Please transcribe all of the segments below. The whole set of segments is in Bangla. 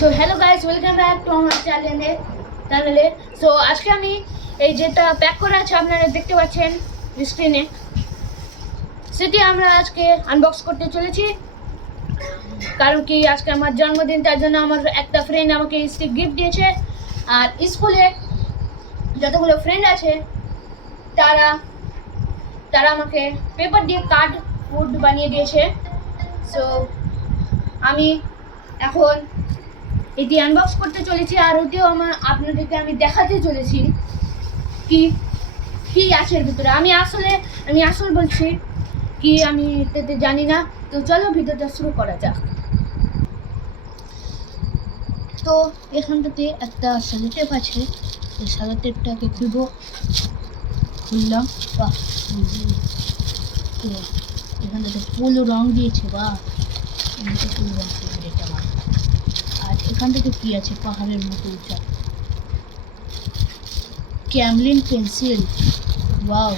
So hello guys, welcome back to আমার চ্যানেলে। সো আজকে আমি এই যেটা প্যাক করা আছে আপনারা দেখতে পাচ্ছেন স্ক্রিনে, সেটি আমরা আজকে আনবক্স করতে চলেছি। কারণ কি আজকে আমার জন্মদিন, তার জন্য আমার একটা ফ্রেন্ড আমাকে স্টিক গিফট দিয়েছে। আর স্কুলে যতগুলো ফ্রেন্ড আছে তারা তারা আমাকে পেপার দিয়ে কার্ড উড বানিয়ে দিয়েছে। সো আমি এখন এটি আনবক্স করতে চলেছি, আর ওটিও আপনাদেরকে আমি দেখাতে চলেছি কি কি আছে এর ভিতরে। আমি আসল বলছি কি আমি এটাতে জানি না। তো চলো ভিডিওটা শুরু করা যাক। তো এখানটাতে একটা সেলোটেপ আছে, এই সেলোটেপটাকে খুললাম। বাহ, তো এখানটাতে ফুল রং দিয়েছে, বাহ ফুল রং এটা। আর এখান থেকে কি আছে, পাহাড়ের মতো উঁচা ক্যামলিন পেন্সিল। ওয়াও,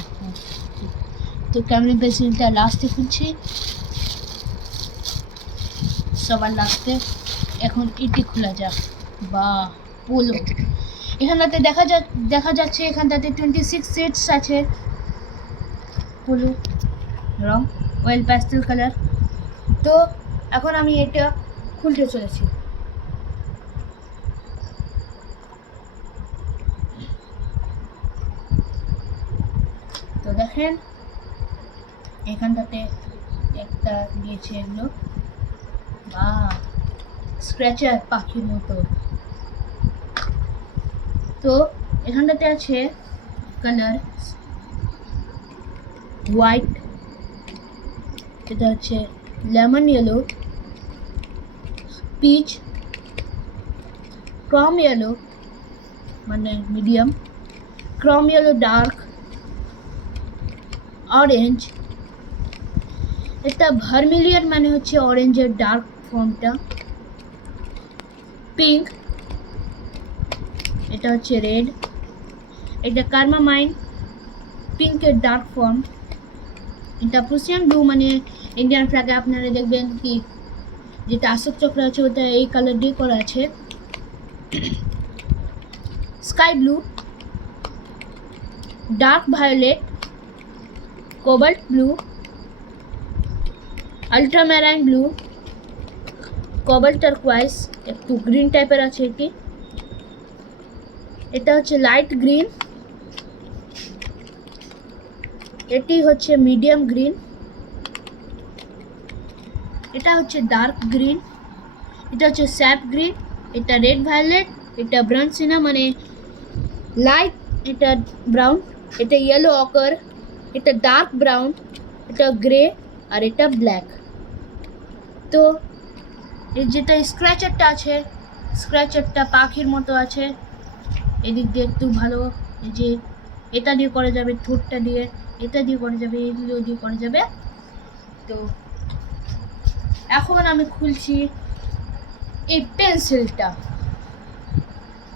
তো ক্যামলিন পেন্সিলটা লাস্টে খুলছি, সবার লাস্টে। এখন এটি খোলা যাক। বা পোলো, এখানটাতে দেখা যাচ্ছে এখানটাতে 26 শেডস আছে পোলো রং, অয়েল প্যাস্টেল কালার। তো এখন আমি এটা খুলতে চলেছি। তো দেখেন এখানটাতে একটা দিয়েছে এগুলো, বা স্ক্র্যাচার পাখির মতো। তো এখানটাতে আছে কালার হোয়াইট, এটা হচ্ছে লেমন ইয়েলো, পিচ, ক্রম ইয়েলো মানে মিডিয়াম, ক্রম ইয়েলো ডার্ক, অরেঞ্জ, এটা ভার্মিলিয়ন মানে হচ্ছে অরেঞ্জের ডার্ক ফর্মটা, পিঙ্ক, এটা হচ্ছে রেড, এটা কার্মামাইন পিঙ্কের ডার্ক ফর্ম, এটা প্রুসিয়ান ব্লু মানে ইন্ডিয়ান ফ্ল্যাগে আপনারা দেখবেন কি যেটা অশোক চক্র আছে ওটা এই কালার দিয়ে করা আছে, sky blue, dark violet, cobalt blue, ultramarine blue, cobalt turquoise, একটু গ্রিন টাইপের আছে এটি, এটা হচ্ছে লাইট গ্রিন, এটি হচ্ছে মিডিয়াম গ্রিন, এটা হচ্ছে ডার্ক গ্রিন, এটা হচ্ছে স্যাপ গ্রিন, এটা রেড ভায়োলেট, এটা ব্রাউন সিনা মানে লাইট, এটা ব্রাউন, এটা ইয়েলো অকার, এটা ডার্ক ব্রাউন, এটা গ্রে, আর এটা ব্ল্যাক। তো এই যেটা স্ক্র্যাচারটা আছে, স্ক্র্যাচারটা পাখির মতো আছে, এদিক দিয়ে একটু ভালো, এই যে এটা দিয়ে করা যাবে, ঠোঁটটা দিয়ে এটা দিয়ে করা যাবে, এগুলো দিয়ে করা যাবে। তো এখন আমি খুলছি এই পেন্সিলটা।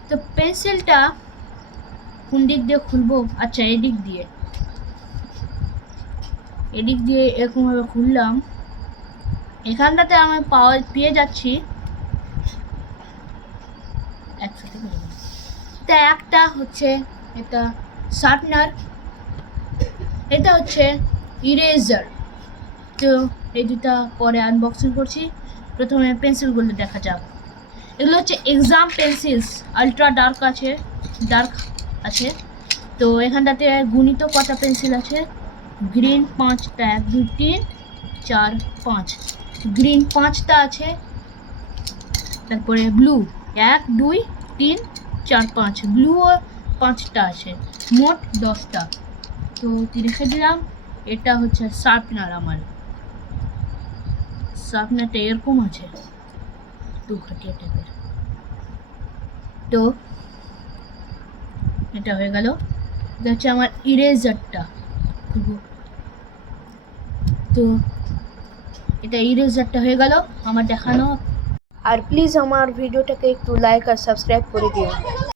তো পেন্সিলটা কোন দিক দিয়ে খুলবো? আচ্ছা, এদিক দিয়ে এরকমভাবে খুললাম। এখানটাতে আমি পেয়ে যাচ্ছি একসাথে। তা একটা হচ্ছে এটা শার্পনার, এটা হচ্ছে ইরেজার। তো এই দুটা পরে আনবক্সিং করছি। প্রথমে পেন্সিলগুলো দেখা যাক। এগুলো হচ্ছে এক্সাম পেন্সিলস, আলট্রা ডার্ক আছে। তো এখানটাতে গুণিত কটা পেন্সিল আছে, গ্রিন 5টা, 1 2 3 4 5, গ্রিন 5টা আছে, তারপরে ব্লু 1 2 3 4 5, ব্লুও 5টা আছে, মোট 10টা। তো রেখে দিলাম। এটা হচ্ছে শার্পনার, আমার শার্পনারটা এরকম আছে, একটু ঘটিয়া টাইপের। তো এটা হয়ে গেল। এটা হচ্ছে আমার ইরেজারটা। তো এটা ইরেজারটা হয়ে গেল আমার দেখানো। আর প্লিজ আমার ভিডিওটাকে একটু লাইক আর সাবস্ক্রাইব করে দিও।